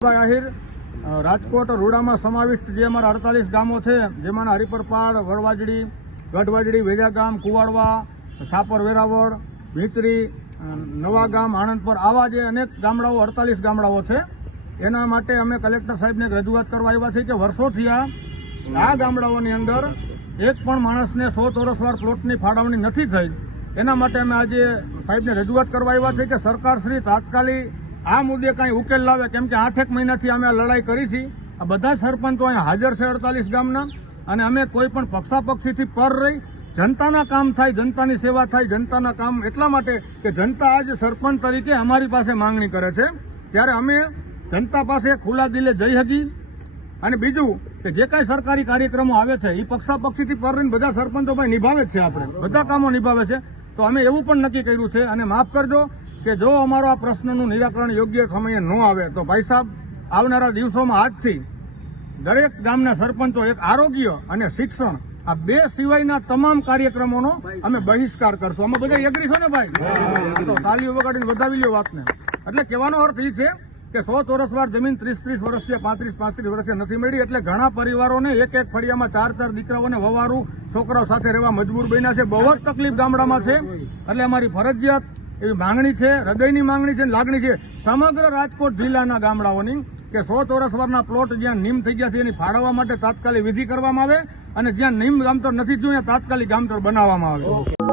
આહિર રાજકોટ રૂડામાં સમાવિષ્ટ જે અમારા અડતાલીસ ગામો છે જેમાંના હરિપરપાડ વડવાજડી ગઢવાજડી વેજાગામ કુવાડવા સાપર વેરાવળ ભીતરી અ, નવા ગામ આણંદપર આવા જે અનેક ગામડાઓ અડતાલીસ ગામડાઓ છે એના માટે અમે કલેક્ટર સાહેબને રજૂઆત કરવા આવ્યા છીએ કે વર્ષોથી આ ગામડાઓની અંદર એક પણ માણસને સો ચોરસવાર પ્લોટની ફાળવણી નથી થઈ. એના માટે અમે આજે સાહેબને રજૂઆત કરવા આવ્યા છે કે સરકારશ્રી તાત્કાલિક આ મુદ્દે કાંઈ ઉકેલ લાવે કેમ કે આઠેક મહિનાથી અમે આ લડાઈ કરી છે આ બધા સરપંચો અહીંયા હાજર છે અડતાલીસ ગામના અને અમે કોઈ પણ પક્ષાપક્ષીથી પર રહી. જનતાના કામ થાય, જનતાની સેવા થાય, જનતાના કામ એટલા માટે કે જનતા આજ સરપંચ તરીકે અમારી પાસે માંગણી કરે છે. ત્યારે અમે જનતા પાસે ખુલ્લા દિલે જઈ હકી અને બીજું કે જે કાંઈ સરકારી કાર્યક્રમો આવે છે એ પક્ષાપક્ષીથી પર રહીને બધા સરપંચો ભાઈ નિભાવે છે આપણે. બધા કામો નિભાવે છે. તો અમે એવું પણ નક્કી કર્યું છે અને માફ કરજો કે જો અમારો આ પ્રશ્નનું નિરાકરણ યોગ્ય સમયે ન આવે, તો ભાઈ સાહેબ, આવનારા દિવસોમાં આજથી દરેક ગામના સરપંચો, એક આરોગ્ય અને શિક્ષણ, આ બે સિવાયના તમામ કાર્યક્રમોનો અમે બહિષ્કાર કરશું. અમે બધા એગ્રી છો ને ભાઈ? તો તાલીઓ વગાડીને વધાવી લ્યો વાતને. એટલે કહેવાનો અર્થ એ છે કે સો ચોરસ વાર જમીન ત્રીસ ત્રીસ વર્ષથી પાંત્રીસ પાંત્રીસ વર્ષથી નથી મળી, એટલે ઘણા પરિવારોને એક એક ફળિયામાં ચાર ચાર દીકરાઓને વવારું, છોકરાઓ સાથે રહેવા મજબૂર બન્યા છે. બહુ જ તકલીફ ગામડામાં છે. એટલે અમારી ફરજિયાત એવી માંગણી છે, હૃદયની માંગણી છે લાગણી છે. સમગ્ર રાજકોટ જિલ્લાના ગામડાઓની કે સો ચોરસ વારના પ્લોટ જ્યાં નિમ થઈ ગયા છે, એની ફાળવવા માટે તાત્કાલિક વિધિ કરવામાં આવે અને જ્યાં નિમ ગામતર નથી ત્યાં તાત્કાલિક ગામતર બનાવવામાં આવે.